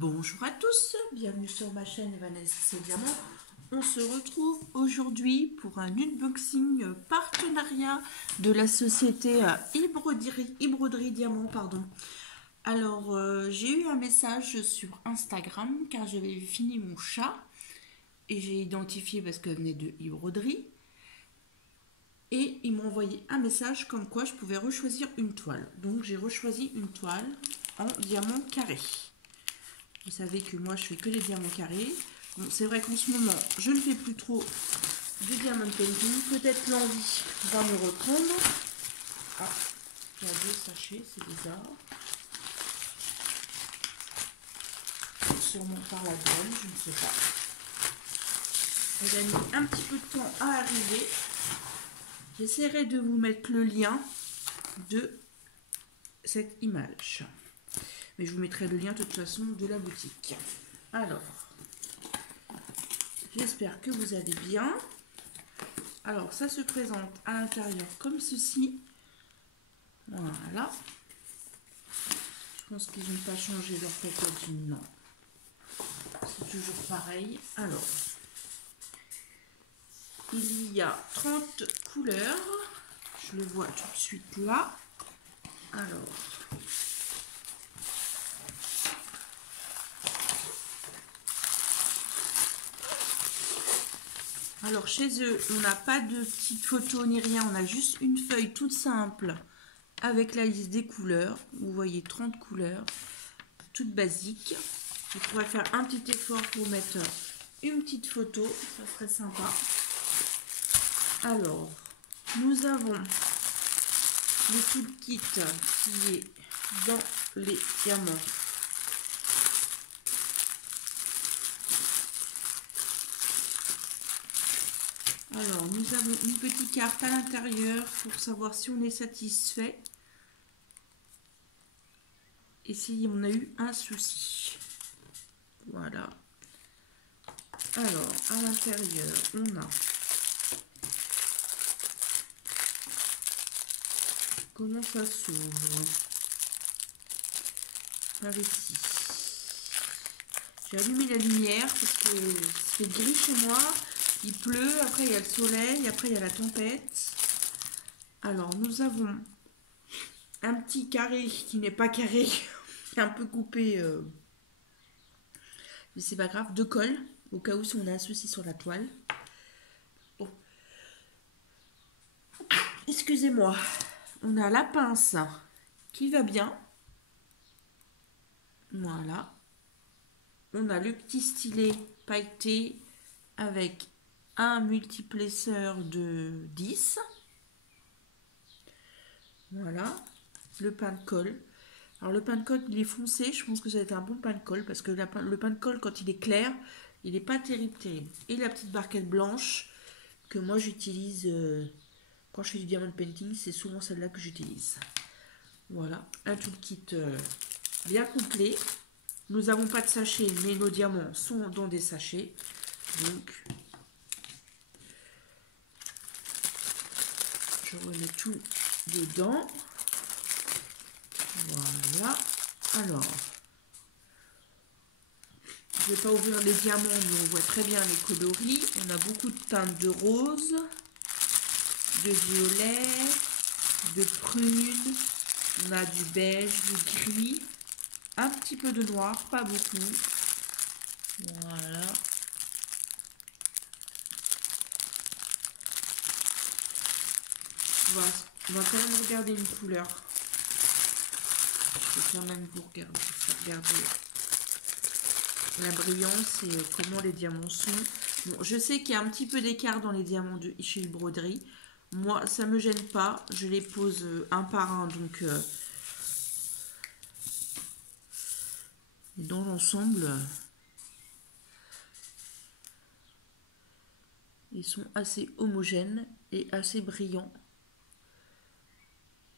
Bonjour à tous, bienvenue sur ma chaîne Vanessa Diamant. On se retrouve aujourd'hui pour un unboxing partenariat de la société Ibroderie Diamant. Alors, j'ai eu un message sur Instagram car j'avais fini mon chat et j'ai identifié parce qu'elle venait de Ibroderie. Et ils m'ont envoyé un message comme quoi je pouvais rechoisir une toile. Donc j'ai rechoisi une toile en diamant carré. Vous savez que moi je fais que les diamants carrés. Bon, c'est vrai qu'en ce moment je ne fais plus trop du diamant painting. Peut-être l'envie va me reprendre. Ah, il y a 2 sachets, c'est bizarre. Sûrement par la douane, je ne sais pas. Elle a mis un petit peu de temps à arriver. J'essaierai de vous mettre le lien de cette image. Mais je vous mettrai le lien de toute façon de la boutique. Alors, j'espère que vous allez bien. Alors, ça se présente à l'intérieur comme ceci. Voilà. Je pense qu'ils n'ont pas changé leur packaging, non. C'est toujours pareil. Alors, il y a 30 couleurs. Je le vois tout de suite là. Alors chez eux, on n'a pas de petites photos ni rien. On a juste une feuille toute simple avec la liste des couleurs. Vous voyez 30 couleurs, toutes basiques. Je pourrais faire un petit effort pour mettre une petite photo. Ça serait sympa. Alors, nous avons le toolkit qui est dans les diamants. Alors, nous avons une petite carte à l'intérieur pour savoir si on est satisfait et si on a eu un souci. Voilà. Alors, à l'intérieur, on a... Comment ça s'ouvre? Par ici. J'ai allumé la lumière parce que c'est gris chez moi. Il pleut, après il y a le soleil, après il y a la tempête. Alors, nous avons un petit carré qui n'est pas carré, qui est un peu coupé, mais c'est pas grave, de colle, au cas où si on a un souci sur la toile. Oh. Excusez-moi. On a la pince qui va bien. Voilà. On a le petit stylet pailleté avec un multiplesseur de 10. Voilà. Le pain de colle. Alors le pain de colle, il est foncé. Je pense que ça va être un bon pain de colle parce que le pain de colle, quand il est clair, il n'est pas terrible. Et la petite barquette blanche que moi j'utilise quand je fais du diamond painting, c'est souvent celle-là que j'utilise. Voilà, un toolkit bien complet. Nous n'avons pas de sachet, mais nos diamants sont dans des sachets. Donc, je remets tout dedans. Voilà. Alors, je ne vais pas ouvrir les diamants, mais on voit très bien les coloris. On a beaucoup de teintes de rose, de violet, de prune. On a du beige, du gris, un petit peu de noir, pas beaucoup. Voilà. On va quand même regarder une couleur. Je vais quand même vous regarder la brillance et comment les diamants sont. Bon, je sais qu'il y a un petit peu d'écart dans les diamants de chez Ibroderie. Moi, ça me gêne pas. Je les pose un par un, donc dans l'ensemble, ils sont assez homogènes et assez brillants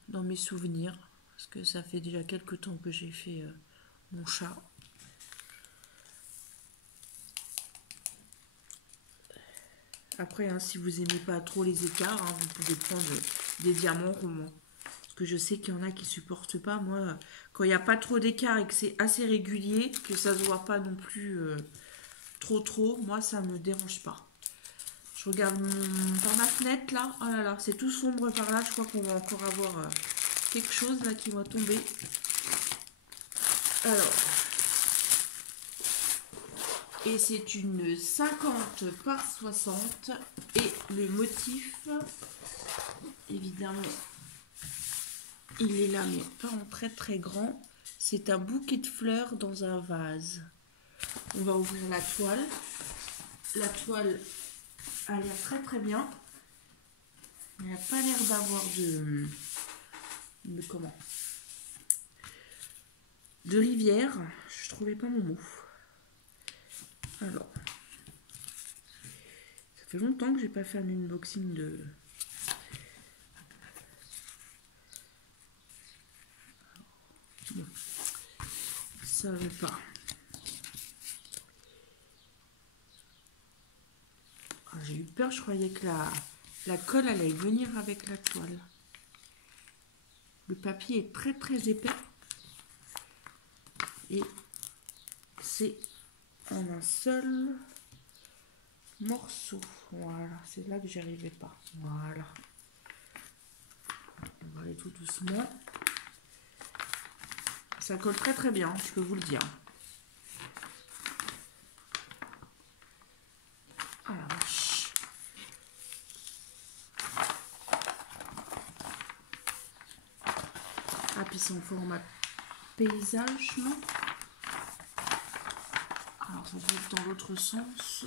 dans mes souvenirs, parce que ça fait déjà quelques temps que j'ai fait mon chat. Après, hein, si vous n'aimez pas trop les écarts, hein, vous pouvez prendre des diamants ronds. Parce que je sais qu'il y en a qui supportent pas. Moi, quand il n'y a pas trop d'écart et que c'est assez régulier, que ça se voit pas non plus trop, moi ça me dérange pas. Je regarde par ma fenêtre là, oh là là, c'est tout sombre par là, je crois qu'on va encore avoir quelque chose là qui va tomber. Alors, et c'est une 50 par 60 et le motif, évidemment, il est là mais pas en très grand. C'est un bouquet de fleurs dans un vase. On va ouvrir la toile. La toile a l'air très bien. Il n'a pas l'air d'avoir de rivière. Je trouvais pas mon mot. Alors, ça fait longtemps que j'ai pas fait un unboxing de... Bon, ça va pas. Ah, j'ai eu peur, je croyais que la colle allait venir avec la toile. Le papier est très épais. Et c'est en un seul morceau. Voilà, c'est là que j'y arrivais pas. Voilà. On va aller tout doucement. Ça colle très bien, je peux vous le dire. Ah la vache. Ah, puis c'est en format paysage, non? Alors ça va être dans l'autre sens.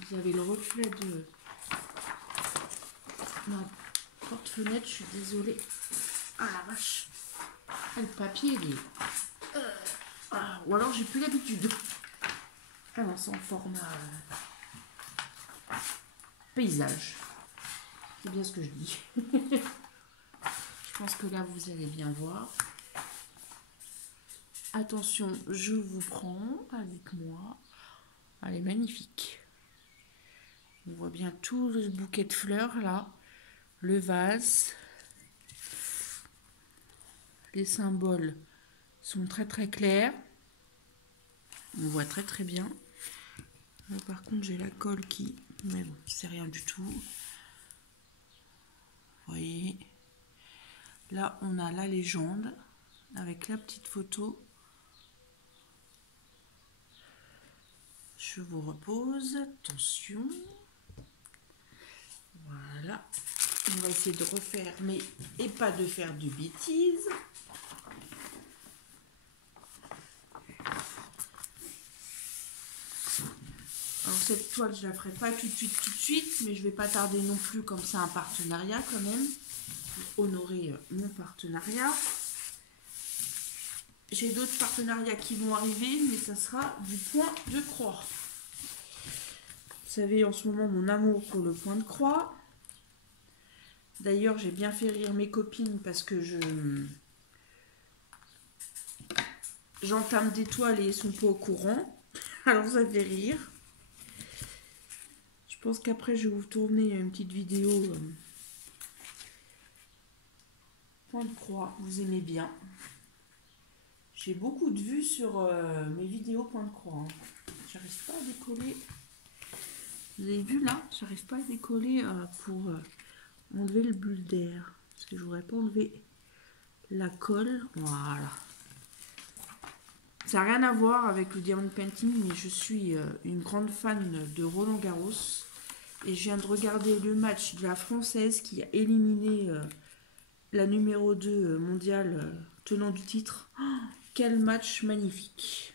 Vous avez le reflet de ma porte-fenêtre, je suis désolée. Ah la vache. Ah, le papier il est... Ah, ou alors j'ai plus l'habitude. Ah non, c'est en format paysage. C'est bien ce que je dis. Je pense que là vous allez bien voir. Attention, je vous prends avec moi. Elle est magnifique. On voit bien tout le bouquet de fleurs là. Le vase. Les symboles sont très clairs. On voit très bien. Là, par contre, j'ai la colle qui... Mais bon, c'est rien du tout. Vous voyez. Là, on a la légende avec la petite photo. Je vous repose. Attention. Voilà. On va essayer de refaire, mais et pas de faire de bêtises. Alors cette toile, je la ferai pas tout de suite, mais je vais pas tarder non plus, comme c'est un partenariat quand même, pour honorer mon partenariat. J'ai d'autres partenariats qui vont arriver, mais ça sera du point de croix. Vous savez en ce moment mon amour pour le point de croix. D'ailleurs, j'ai bien fait rire mes copines parce que j'entame des toiles et elles sont pas au courant. Alors ça fait rire. Je pense qu'après je vais vous tourner une petite vidéo point de croix. Vous aimez bien. J'ai beaucoup de vues sur mes vidéos point de croix. J'arrive pas à décoller. Vous avez vu là? J'arrive pas à décoller pour enlever le bulle d'air. Parce que je voudrais pas enlever la colle. Voilà. Ça n'a rien à voir avec le diamond painting, mais je suis une grande fan de Roland Garros. Et je viens de regarder le match de la Française qui a éliminé la numéro 2 mondiale tenant du titre. Oh, quel match magnifique!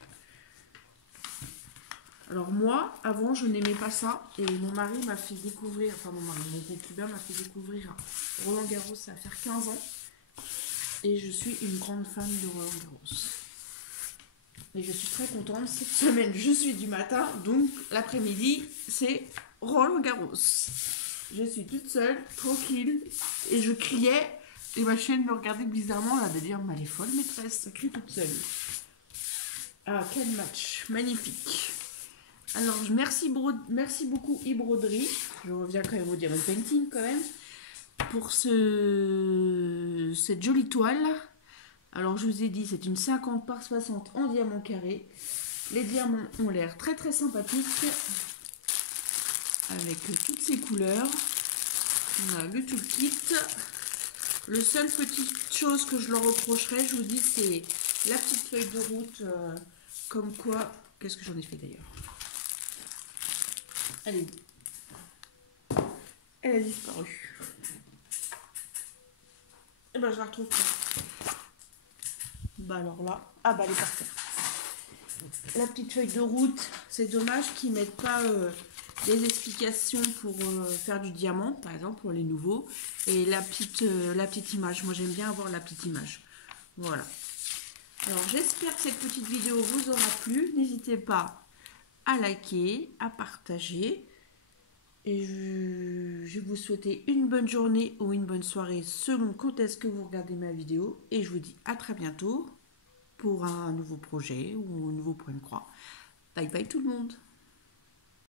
Alors moi, avant, je n'aimais pas ça. Et mon mari m'a fait découvrir, enfin mon concubin m'a fait découvrir Roland Garros, ça va faire 15 ans. Et je suis une grande fan de Roland Garros. Et je suis très contente. Cette semaine, je suis du matin. Donc, l'après-midi, c'est Roland Garros. Je suis toute seule, tranquille. Et je criais. Et ma chienne me regardait bizarrement, là, de dire, mais elle est folle, maîtresse. Ça crie toute seule. Ah, quel match. Magnifique. Alors, merci beaucoup, e-broderie. Je reviens quand même au diamond painting, quand même. pour cette jolie toile. Alors je vous ai dit, c'est une 50 par 60 en diamant carré. Les diamants ont l'air très très sympathiques avec toutes ces couleurs. On a le toolkit. Le seul petite chose que je leur reprocherais, je vous dis, c'est la petite feuille de route. Comme quoi, qu'est-ce que j'en ai fait d'ailleurs? Allez, elle a disparu. Et ben je la retrouve pas. Bah alors là, ah bah elle est par terre. La petite feuille de route, c'est dommage qu'ils mettent pas des explications pour faire du diamant, par exemple, pour les nouveaux. Et la petite image, moi j'aime bien avoir la petite image. Voilà. Alors j'espère que cette petite vidéo vous aura plu. N'hésitez pas à liker, à partager. Et je vais vous souhaiter une bonne journée ou une bonne soirée selon quand est-ce que vous regardez ma vidéo. Et je vous dis à très bientôt pour un nouveau projet ou un nouveau point de croix. Bye bye tout le monde!